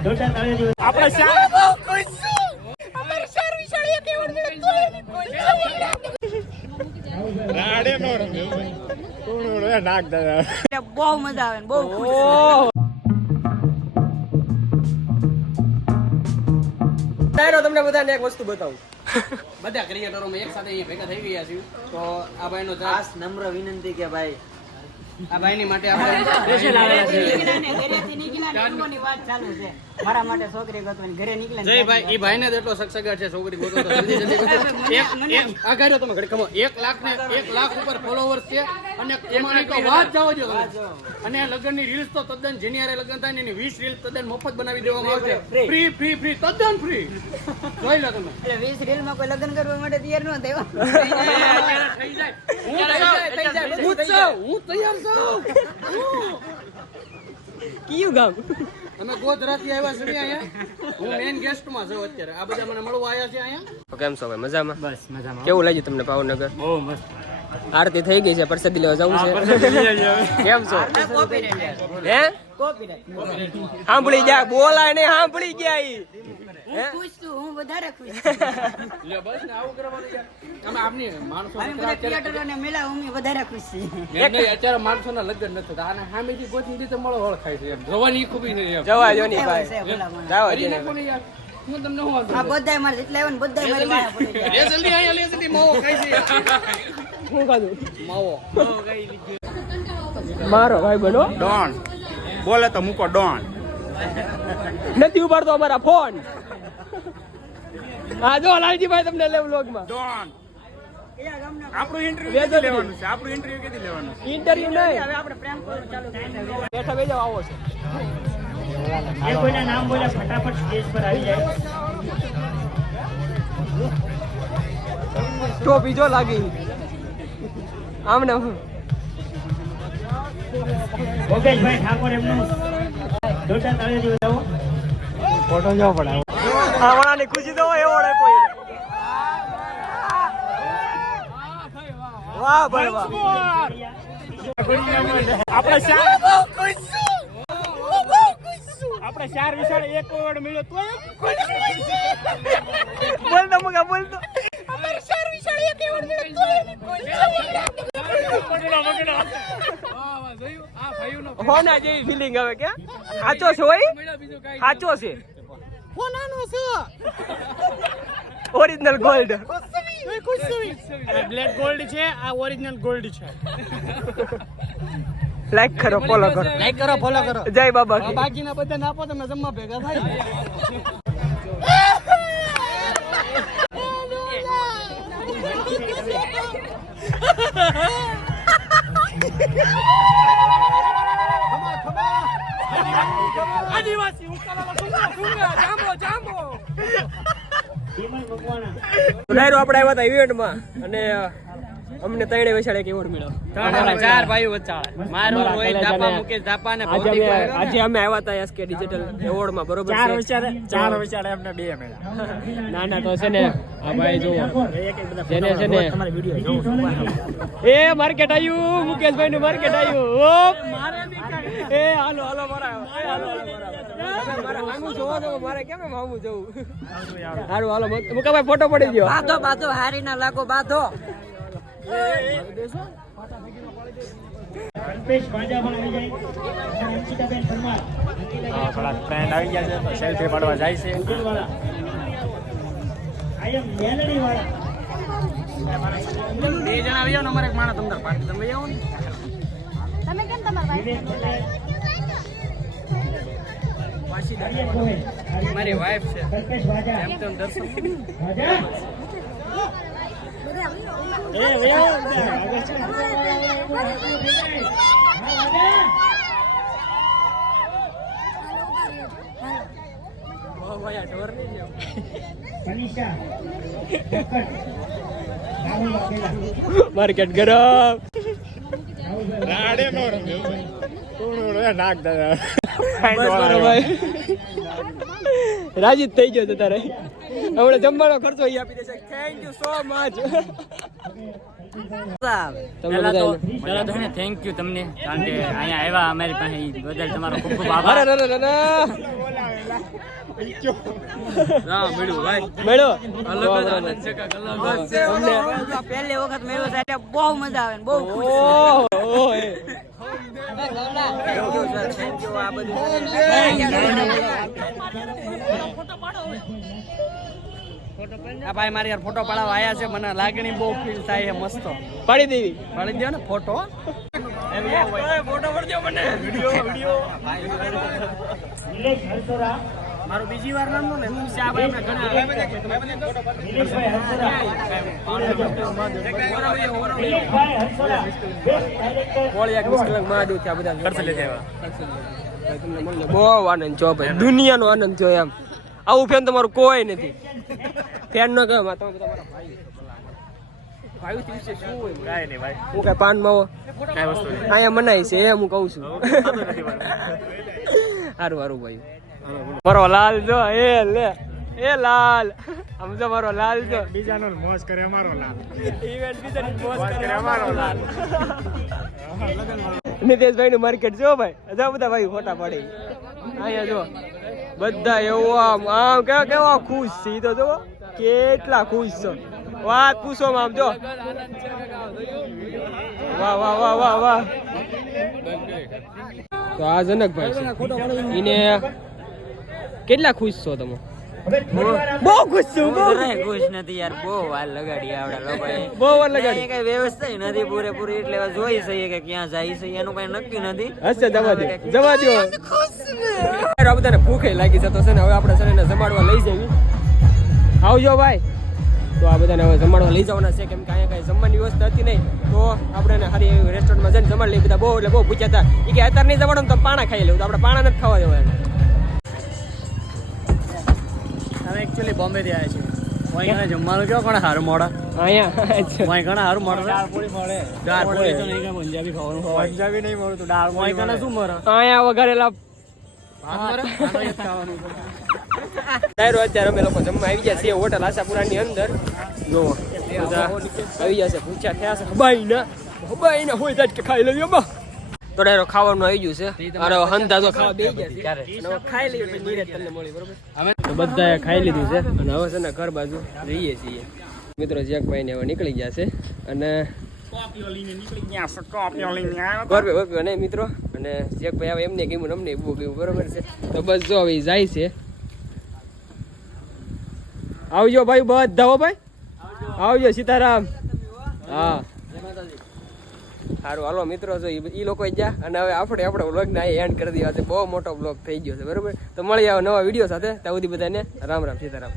આપણે શાર બહુ ખુશ છું. અમારી શાર વિશાળીએ કેવળ મળે તો એની ખુશ છું. રાડે નો રમ્યો કોણ નાક દાદા બહુ મજા આવે બહુ ખુશ. તમને બધાને એક વસ્તુ બતાવું. બધા ક્રિએટરો એક સાથે ભેગા થઈ ગયા છે. તો આ ભાઈનો ખાસ નમ્ર વિનંતી કે ભાઈ આ ભાઈની માટે આપણે સ્પેશિયલ આવેલા છે. ઘરેથી નીકળ્યા ની વાત ચાલુ છે. મારા માટે છોકરી ગોતવાની ઘરે નીકળ્યા. જય ભાઈ ઈ ભાઈને જ એટલો સગસગાટ છે છોકરી ગોતો તો જલ્દી જલ્દી ગોતો. એક આ ગાડ્યો તમે ઘડી કમો 1 લાખ ઉપર ફોલોવર્સ છે અને એમાંની તો વાત જાવ જો અને લગ્નની રીલ્સ તો તદ્દન જેની હારે લગ્ન થાય ને એની 20 રીલ્સ તદ્દન મફત બનાવી દેવામાં આવશે. ફ્રી તદ્દન ફ્રી. જોઈ લો તમે. એટલે 20 રીલ માં કોઈ લગ્ન કરવા માટે તૈયાર ન થયો. થઈ જાય હું તૈયાર છું. કયું ગામ? અમે ગોધરાથી આવ્યા છીએ અહીંયા. હું મેઇન ગેસ્ટ માં છું અત્યારે. આ બધા મને મળવા આવ્યા છે અહીંયા. કેમ છો ભાઈ? મજામાં? બસ મજામાં. કેવું લાગ્યું તમને ભાવનગર? બહુ મસ્ત. આરતી થઈ ગઈ છે, પ્રસાદી લેવા જવું છે. કેમ છો? હે સાંભળી ગયા બોલાય ને સાંભળી ગયા ઈ. હું ખુશ છું, હું વધારે ખુશ છું. લે બસ ને આવું કરવાનું યાર. અમે આપની માણસો અમે બધા ક્રિએટરોને મળ્યા હું વધારે ખુશ છું. નહીં અત્યારે માણસોના લગ્ન નથી થતા. આને સામેથી ગોતી રીતે મળો ઓળખાય છે એમ. જવાની ખૂબી છે એમ. જવા જો ની ભાઈ. જવા જો ને યાર. હું તમને હું આ બધાય માર જેટલા આવે ને બધાય મારી વાયા પડી ગયા. લે જલ્દી આયા લે જલ્દી માવો ખાઈ છે. હું ખાધું? માવો ખાઈ લીધું. મારો ભાઈ બનો ડોન બોલે તો મૂકો ડોન. નથી ઉપાડતો અમારા ફોન. હા જો લાલજીભાઈ તમને લે વ્લોગમાં ડોન આપણું ઇન્ટરવ્યુ કેદી લેવાનું છે? આપણું ઇન્ટરવ્યુ કેદી લેવાનું છે? ઇન્ટરવ્યુ નહીં. હવે આપણે પ્રેમ કરવાનું ચાલુ કરી દઈએ. બેઠા બેજા આવો છે. એ કોઈના નામ બોલ્યા ફટાફટ સ્ટેજ પર આવી જાય. તો બીજો લાગી આમને હું ભોગેશભાઈ ઠાકોર એમનું જોરદાર તાળીઓ બજાવો. ફોટો જો પડાવો. આ વણાની ખુશી તો એવો રે કોઈ. વાહ ભાઈ વાહ. આપણે શાર બહુ ખુશ છું. આપણે શાર વિશાળ એક એવોર્ડ મળ્યો તો બોલ તો મુકા બોલ તો. અમારી શાર વિશાળ એક એવોર્ડ મળ્યો તો એની ખુશ છું. હોના જેવી ફીલિંગ આવે કે સાચો છે હોય સાચો છે હોનાનો છે ઓરિજિનલ ગોલ્ડ બ્લેક ગોલ્ડ છે. આ ઓરિજિનલ ગોલ્ડ છે. લાઈક કરો ફોલો કરો લાઈક કરો ફોલો કરો. જય બાબા કી. બાકીના બધા આપો તમે જમવા ભેગા થાય. આદિવાસી જાંબો વિમલ મકવાણા ડાયરો આપણે આવ્યા હતા ઇવેન્ટમાં અને અમને ત્રણે વિશાળ એક એવોર્ડ મળ્યો. ચાર ભાઈઓ વચ્ચે મારો રોહિત ધાપા મુકેશ ધાપા ને આજે અમે આવ્યા હતા એસકે ડિજિટલ એવોર્ડ માં બરોબર ચાર છે. વિચારે એમને બે મળ્યા. ના ના તો છે ને આ ભાઈ જો જેને છે ને તમારે વિડિયો જોઉં છું. એ માર્કેટ આવ્યું મુકેશભાઈ નું માર્કેટ આવ્યું. ઓ એ હાલો હાલો મારા એ હાલો હાલો મારા હામું જોવો તો મારે કેમ હામું જવું. હારું હાલો મુકાભાઈ ફોટો પડી ગયો. બાધો બાધો હારી ના લાગો બાધો. કલ્પેશ વાજા પણ આવી જાય. અને અંકિતાબેન પરમાર થોડા ફ્રેન્ડ આવી ગયા છે તો સેલ્ફી પાડવા જાય છે. ઉજળવાળા આઈ એમ મેલડી વાળા. બે જણા આવ્યો ને અમારે એક માણસ અંદર પાડી તમે આવો ને. તમે કેમ તમારા વિવેક પટેલ, વાસી આર્યન ગોહિલ, મારી વાઈફ છે. કલ્પેશ વાજા એમ તો દર્શન વાજા એ વેયો આગળ છે. હા વાજા ભાઈ ઢોર નહીં જાવ. મનીષા ડક્કર રાહુલ વાઘેલા માર્કેટ ગરમ. રાડે નો રમ્યો કોણ નાક દાદા. રાજી જ થઈ ગયો છે તારે. હમણાં જમવાનો ખર્ચો આપી દેશે. Thank you so much. પહેલા તો થેન્ક યુ તમને કારણ કે અહીંયા આવ્યા અમારી પાસે ઈ બદલ તમારો ખૂબ ખૂબ આભાર. પહેલી વખત મેળવ્યો છે એટલે બહુ મજા આવે ને બહુ ખુશ thank you sir thank you આ બધું આ ભાઈ મારી યાર ફોટો પાડવા આયા છે મને લાગણી બહુ ફીલ થાય છે મસ્ત પાડી દો ને ફોટો નિલેશ હરસોરા મારું બીજી વાર નામ ને હું છે આ ભાઈ આપણે ઘણા નિલેશભાઈ હરસોરા નિલેશભાઈ હરસોરા બેસ્ટ ડાયરેક્ટર બહુ આનંદ થયો ભાઈ, દુનિયાનો આનંદ થયો એમ. આવું ફેન તમારું કોઈ નથી. ફેન નો કેમ તમે બધા મારા ભાઈ ભાઈ વિશે શું હોય? કાંઈ નહીં ભાઈ. હું કઈ પાન માવો કાંઈ વસ્તુ નહીં અહીંયા મનાય છે એમ હું કહું છું. સારું સારું ભાઈ. મારો લાલ જો એ લે એ લાલ આમ જો મારો લાલ જો બીજાનો મોજ કરે અમારો લાલ. ઇવેન્ટ બીજાની મોજ કરે અમારો લાલ. નિતેશભાઈ નું માર્કેટ જો ભાઈ, હજાર બધા ભાઈ ફોટા પાડે અહીંયા જો બધા એવો આમ કેવા ખુશ છે. ઈ તો જો કેટલા ખુશ છો, વાત પૂછો આમ જો. વાહ વાહ વાહ વાહ વાહ. તો આ જનકભાઈ છે, એને કેટલા ખુશ છો તમે? બહુ ખુશ છું. ખુશ નથી યાર, બહુ વાર લગાડી આવડા લોકોએ. બહુ વાર લગાડી. કઈ વ્યવસ્થા નથી પૂરેપૂરી એટલે હવે જોઈ શકીએ કે ક્યાં જાય છે એનું કઈ નક્કી નથી. હશે જવા દો જવા દો. આ બધાને ભૂખે લાગી છે તો છે ને હવે આપણે છે ને એને જમાડવા લઈ જવી. આવજો ભાઈ. તો આ બધાને હવે જમાડવા લઈ જવાના છે કેમ કે અહીંયા કઈ જમવાની વ્યવસ્થા હતી નહીં. તો આપણે એને સારી એવી રેસ્ટોરન્ટમાં જઈને જમાડી લઈએ. બધા બહુ એટલે બહુ પૂછ્યા હતા એ કે અત્યારે નહીં જમાડો તો પાણા ખાઈ લેવું. તો આપણે પાણા નથી ખાવા દેવા એને. અમે એકચ્યુઅલી બોમ્બે થી આવ્યા છીએ. અહીંયા જમવાનું કેવો ઘણા સારું મળે. અહીંયા અહીંયા ઘણા સારું મળે. દાળ પૂરી મળે. દાળ પૂરી તો નહીં, પંજાબી ખાવાનું હોય. પંજાબી નહીં મળતું, દાળ અહીંયા શું મળે? અહીંયા વઘારેલા ડાયરો અત્યારે અમે લોકો જમવા આવી ગયા છીએ હોટલ આશાપુરાની અંદર. જો બધા આવી ગયા છે, પૂછ્યા થયા છે હબાઈ ના હોય જ કે ખાઈ લેવી અમ્મા. તો ડાયરો ખાવાનું આવી ગયું છે. અરે હંધા તો ખાવા બેસી ગયા છે. અને હવે ખાઈ લઈએ એટલે નીરજ તમને મળી બરોબર. તો બધાએ ખાઈ લીધું છે અને હવે છે ને ઘર બાજુ જઈએ છીએ. મિત્રો જેકભાઈ ને હવે નીકળી ગયા છે અને અને મિત્રો અને જેકભાઈ આવે એમને ગમ્યું અમને બહુ ગમ્યું બરોબર છે. તો બસ જો હવે જાય છે. આવજો ભાઈ બધા હો ભાઈ, આવજો સીતારામ. હા સારું હાલો મિત્રો જો એ લોકો ગયા અને હવે આપણે વ્લોગને અહીં એન્ડ કરી દીધા છે. બહુ મોટો વ્લોગ થઈ ગયો છે બરોબર. તો મળી આવે નવા વિડીયો સાથે. ત્યાં સુધી બધાને રામ રામ સીતારામ.